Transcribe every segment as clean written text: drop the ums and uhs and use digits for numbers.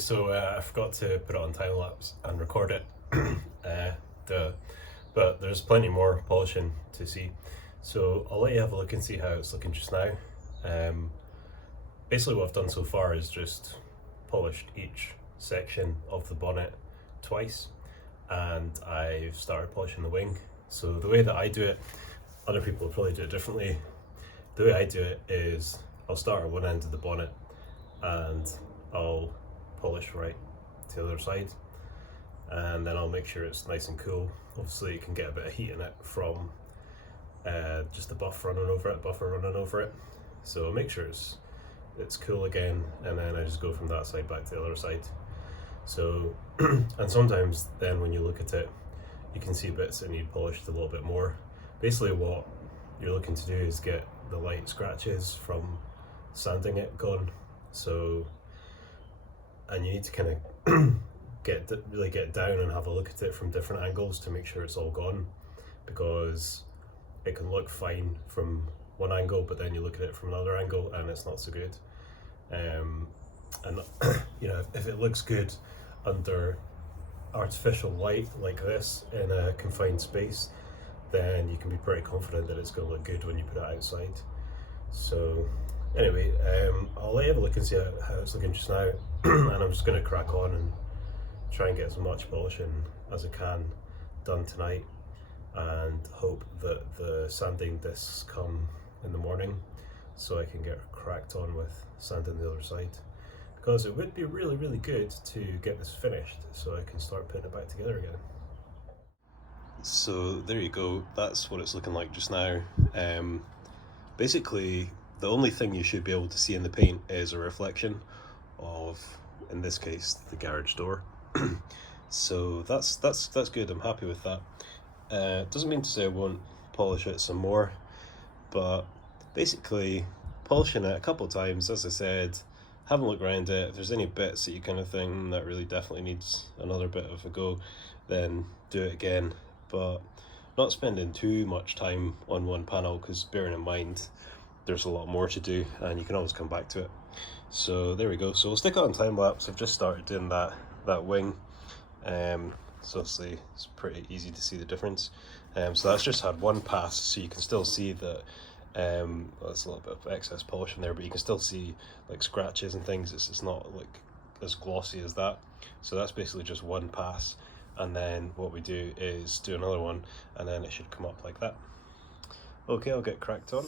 so I forgot to put it on time lapse and record it, but there's plenty more polishing to see. So I'll let you have a look and see how it's looking just now. Basically what I've done so far is just polished each section of the bonnet twice, and I've started polishing the wing. So the way that I do it, other people will probably do it differently. The way I do it is I'll start at one end of the bonnet and I'll polish right to the other side, and then I'll make sure it's nice and cool. Obviously you can get a bit of heat in it from just the buffer running over it, so make sure it's cool again, and then I just go from that side back to the other side. So and sometimes then when you look at it, you can see bits that need polished a little bit more. Basically what you're looking to do is get the light scratches from sanding it gone. So, and you need to kind of really get down and have a look at it from different angles to make sure it's all gone, because it can look fine from one angle, but then you look at it from another angle and it's not so good. And you know, if it looks good under artificial light like this in a confined space, then you can be pretty confident that it's going to look good when you put it outside. So anyway, I'll let you have a look and see how it's looking just now, and I'm just going to crack on and try and get as much polishing as I can done tonight, and hope that the sanding discs come in the morning so I can get cracked on with sanding the other side, because it would be really good to get this finished so I can start putting it back together again. So there you go, that's what it's looking like just now. Basically the only thing you should be able to see in the paint is a reflection of, in this case, the garage door. So that's good, I'm happy with that. Doesn't mean to say I won't polish it some more, but basically polishing it a couple of times, as I said, have a look around it. If there's any bits that you kind of think that really definitely needs another bit of a go, then do it again, but not spending too much time on one panel, because bearing in mind there's a lot more to do and you can always come back to it. So there we go, so we'll stick it on time lapse. I've just started doing that wing, so obviously it's pretty easy to see the difference. So that's just had one pass, so you can still see that well, there's a little bit of excess polish in there, but you can still see like scratches and things. It's not like as glossy as that. So that's basically just one pass, and then what we do is do another one, and then it should come up like that. Okay, I'll get cracked on.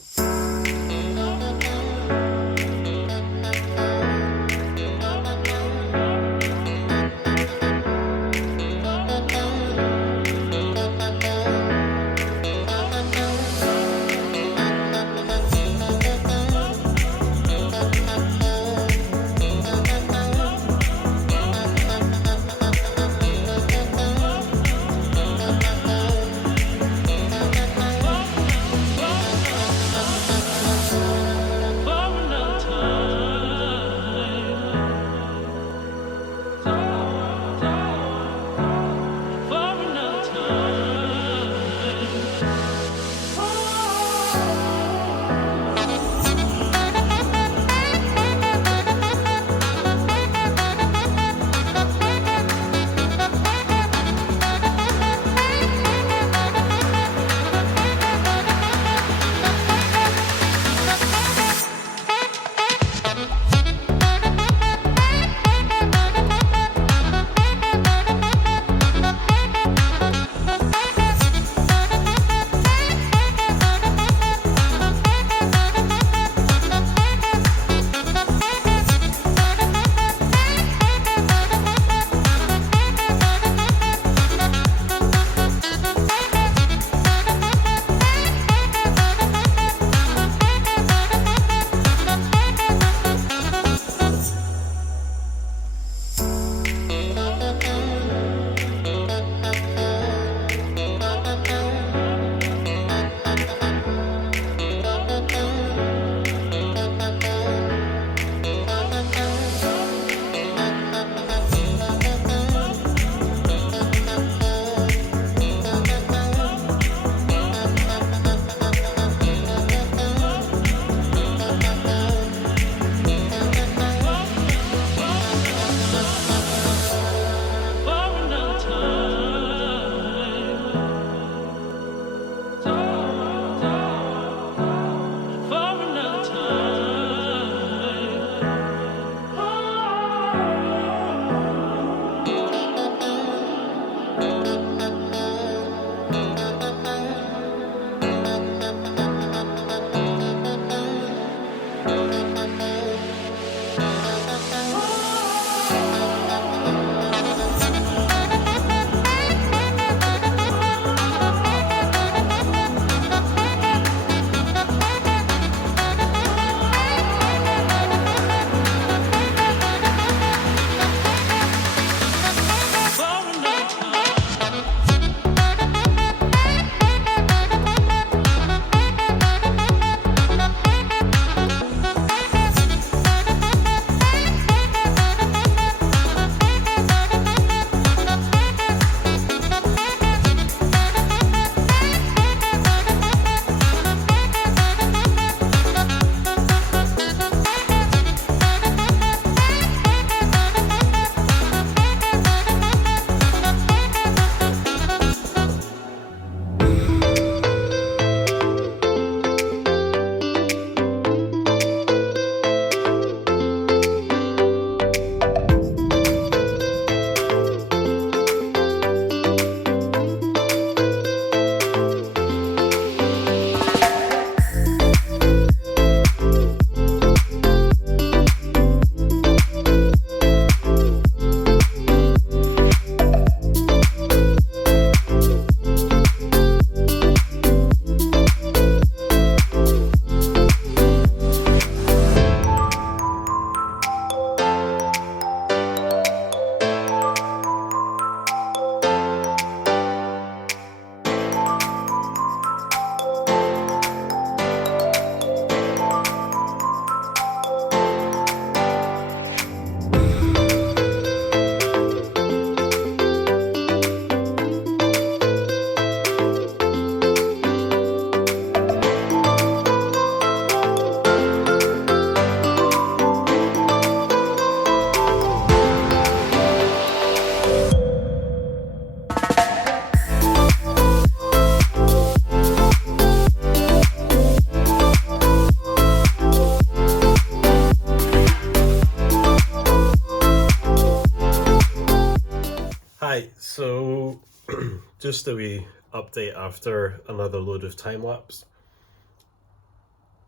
just a wee update after another load of time-lapse.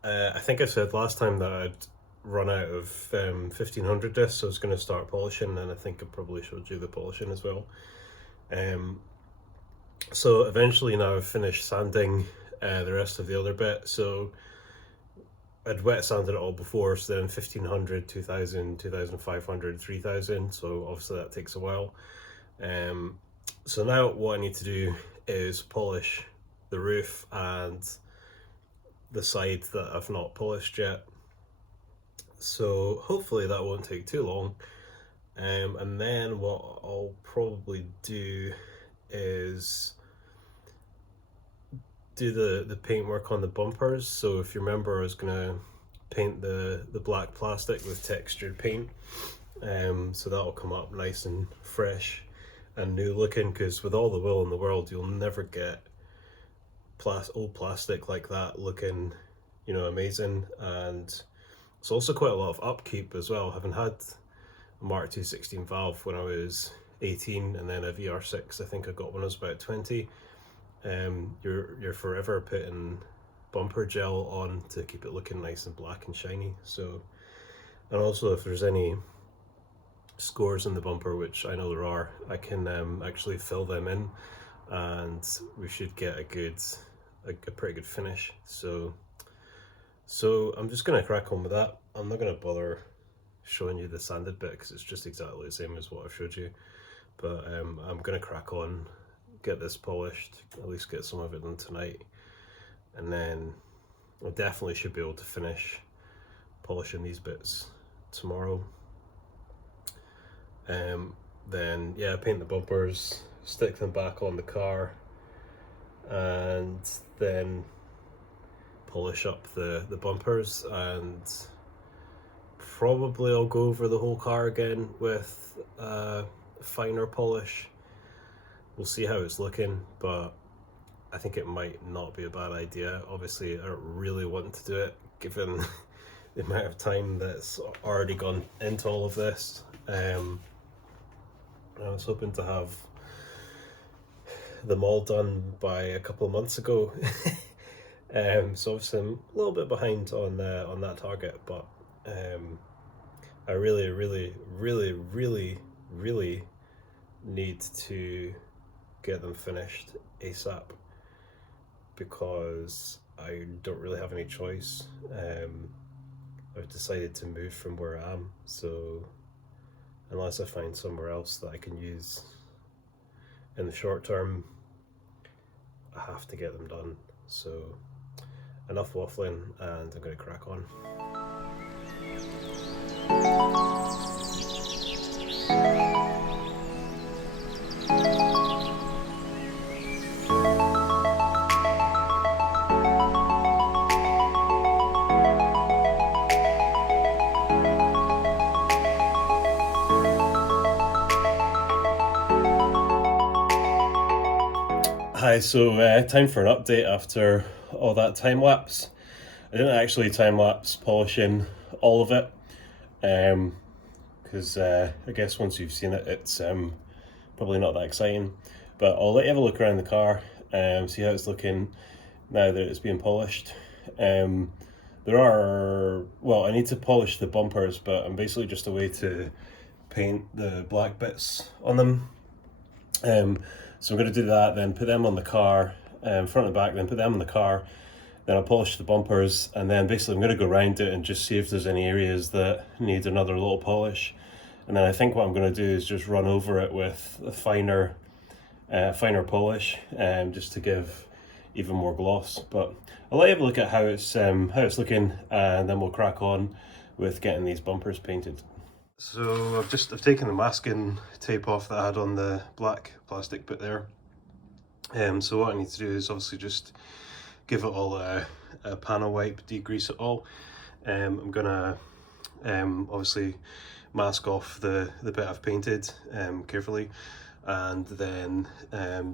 I think I said last time that I'd run out of 1500 discs, so I was going to start polishing, and I think I probably showed you the polishing as well. So eventually now I've finished sanding the rest of the other bit. So I'd wet sanded it all before, so then 1500, 2000, 2500, 3000, so obviously that takes a while. So now what I need to do is polish the roof and the side that I've not polished yet. So hopefully that won't take too long. And then what I'll probably do is do the paint work on the bumpers. So if you remember, I was gonna paint the black plastic with textured paint. So that'll come up nice and fresh and new looking, because with all the will in the world, you'll never get old plastic like that looking, you know, amazing. And it's also quite a lot of upkeep as well. Having had a Mark II 16 valve when I was 18, and then a VR6, I think I got when I was about 20. You're forever putting bumper gel on to keep it looking nice and black and shiny. So, and also if there's any scores in the bumper, which I know there are, I can actually fill them in, and we should get a pretty good finish. So I'm just gonna crack on with that. I'm not gonna bother showing you the sanded bit because it's just exactly the same as what I've showed you, but I'm gonna crack on, get this polished, at least get some of it done tonight, and then I definitely should be able to finish polishing these bits tomorrow. Then yeah, paint the bumpers, stick them back on the car, and then polish up the bumpers, and probably I'll go over the whole car again with finer polish. We'll see how it's looking, but I think it might not be a bad idea. Obviously I don't really want to do it given the amount of time that's already gone into all of this. I was hoping to have them all done by a couple of months ago. So obviously I'm a little bit behind on that target, but I really need to get them finished ASAP, because I don't really have any choice. I've decided to move from where I am, so unless I find somewhere else that I can use in the short term, I have to get them done. So enough waffling, and I'm going to crack on. Hi, so time for an update after all that time lapse. I didn't actually time lapse polishing all of it, because I guess once you've seen it, it's probably not that exciting. But I'll let you have a look around the car, see how it's looking now that it's being polished. Well, I need to polish the bumpers, but I'm basically just a way to paint the black bits on them. So I'm going to do that, then put them on the car, front and back, then put them on the car, then I'll polish the bumpers, and then basically I'm going to go around it and just see if there's any areas that need another little polish. And then I think what I'm going to do is just run over it with a finer polish, just to give even more gloss. But I'll let you have a look at how it's looking, and then we'll crack on with getting these bumpers painted. So I've taken the masking tape off that I had on the black plastic bit there. So what I need to do is obviously just give it all a panel wipe, degrease it all. I'm gonna obviously mask off the bit I've painted carefully, and then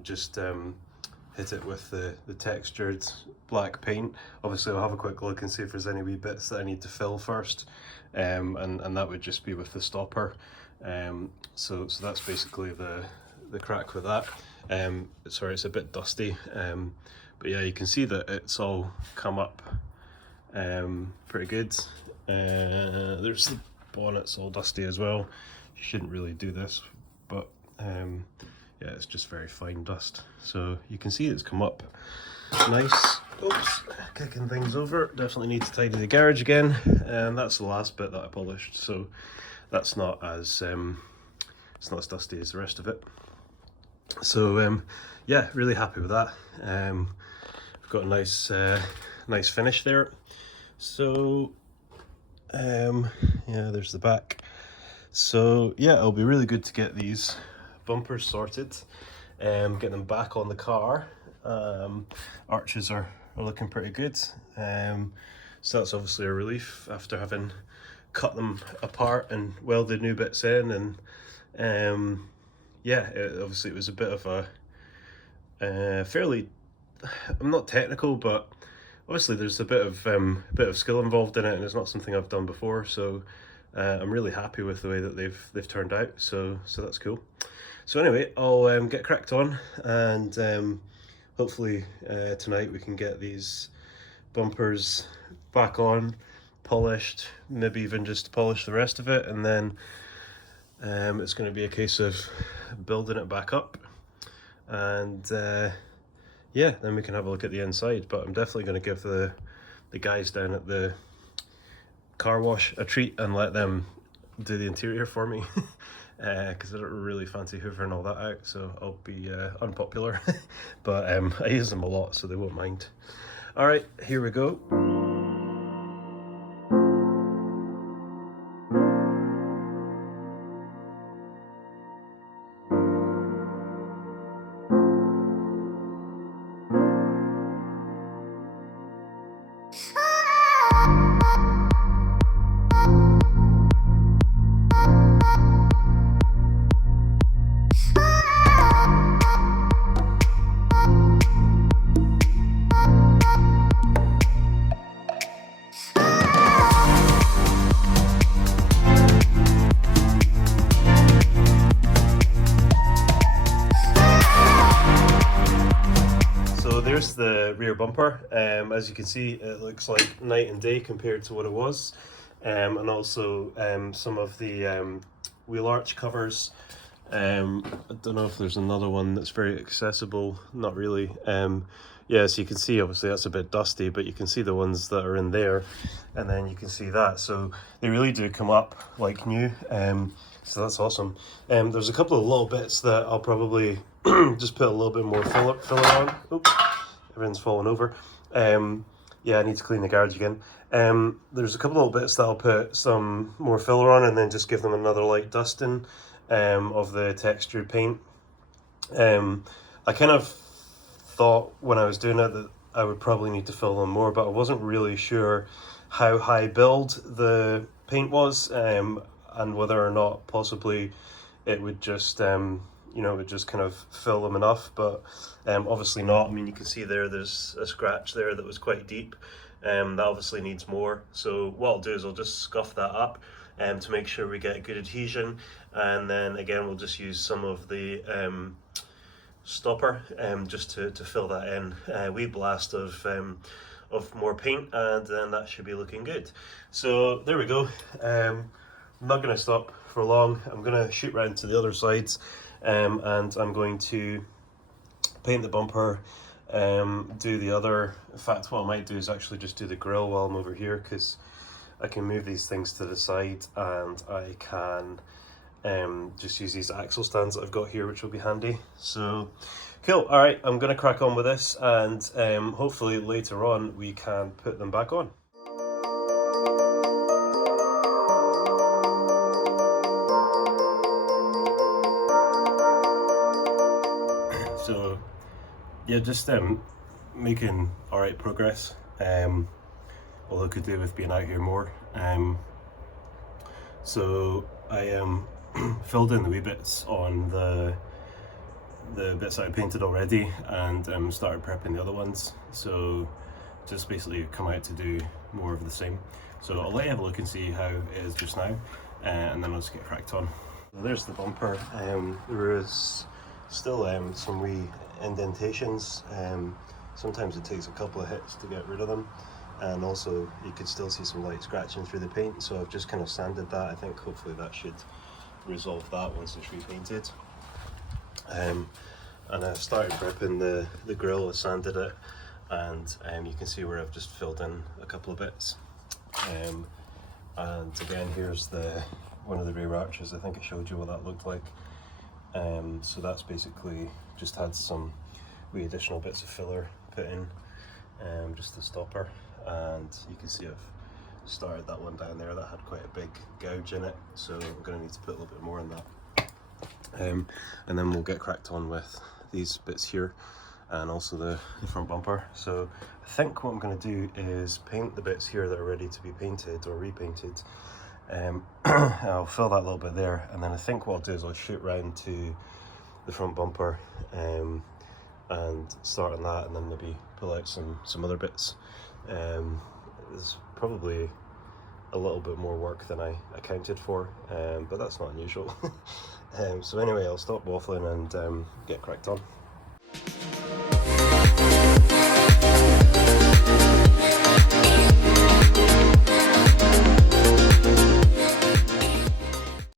just hit it with the textured black paint. Obviously I'll have a quick look and see if there's any wee bits that I need to fill first, and that would just be with the stopper. So that's basically the the crack with that. Sorry, it's a bit dusty, but yeah, you can see that it's all come up pretty good. There's the bonnet's all dusty as well. You shouldn't really do this, but yeah, it's just very fine dust. So you can see it's come up nice. Oops, kicking things over. Definitely need to tidy the garage again. And that's the last bit that I polished, so that's not as it's not as dusty as the rest of it. So yeah, really happy with that. I've got a nice nice finish there. So yeah, there's the back. So yeah, it'll be really good to get these bumpers sorted, get them back on the car. Arches are looking pretty good, so that's obviously a relief after having cut them apart and welded new bits in. And yeah, obviously it was a bit of a fairly, I'm not technical, but obviously there's a bit of skill involved in it, and it's not something I've done before. So I'm really happy with the way that they've turned out. So that's cool. So anyway, I'll get cracked on, and hopefully tonight we can get these bumpers back on, polished, maybe even just polish the rest of it, and then it's going to be a case of building it back up, and yeah, then we can have a look at the inside. But I'm definitely going to give the guys down at the car wash a treat and let them do the interior for me. Because I don't really fancy hoovering all that out, so I'll be unpopular. But I use them a lot, so they won't mind. All right, here we go. There's the rear bumper. As you can see, it looks like night and day compared to what it was, and also some of the wheel arch covers. I don't know if there's another one that's very accessible, not really. Yeah, so you can see obviously that's a bit dusty, but you can see the ones that are in there, and then you can see that, so they really do come up like new. So that's awesome. There's a couple of little bits that I'll probably just put a little bit more filler on. Oops, everything's falling over. Yeah, I need to clean the garage again. There's a couple of little bits that I'll put some more filler on, and then just give them another light dusting of the textured paint. I kind of thought when I was doing it that I would probably need to fill them more, but I wasn't really sure how high build the paint was, and whether or not possibly it would just you know, it would just kind of fill them enough. But obviously not. I mean, you can see there's a scratch there that was quite deep. That obviously needs more. So what I'll do is I'll just scuff that up to make sure we get good adhesion, and then again we'll just use some of the stopper just to fill that in. A wee blast of more paint, and then that should be looking good. So there we go. I'm not going to stop for long. I'm going to shoot round to the other sides, and I'm going to paint the bumper, do the other. In fact, what I might do is actually just do the grille while I'm over here, because I can move these things to the side, and I can just use these axle stands that I've got here, which will be handy. So cool. All right, I'm gonna crack on with this, and hopefully later on we can put them back on. So yeah, just making all right progress. Although could do with being out here more. So I filled in the wee bits on the bits that I painted already, and started prepping the other ones. So just basically come out to do more of the same. So I'll let you have a look and see how it is just now, and then I'll just get cracked on. So there's the bumper. There was Still some wee indentations. Sometimes it takes a couple of hits to get rid of them, and also you could still see some light scratching through the paint, so I've just kind of sanded that. I think hopefully that should resolve that once it's repainted. And I've started prepping the grille. I sanded it, and you can see where I've just filled in a couple of bits. And again, here's one of the rear arches. I think I showed you what that looked like. So that's basically just had some wee additional bits of filler put in, just to stop her. And you can see I've started that one down there that had quite a big gouge in it, so I'm going to need to put a little bit more in that. And then we'll get cracked on with these bits here, and also the front bumper. So I think what I'm going to do is paint the bits here that are ready to be painted or repainted. I'll fill that little bit there, and then I think what I'll do is I'll shoot round to the front bumper and start on that, and then maybe pull out some other bits. There's probably a little bit more work than I accounted for, but that's not unusual. So anyway, I'll stop waffling and get cracked on.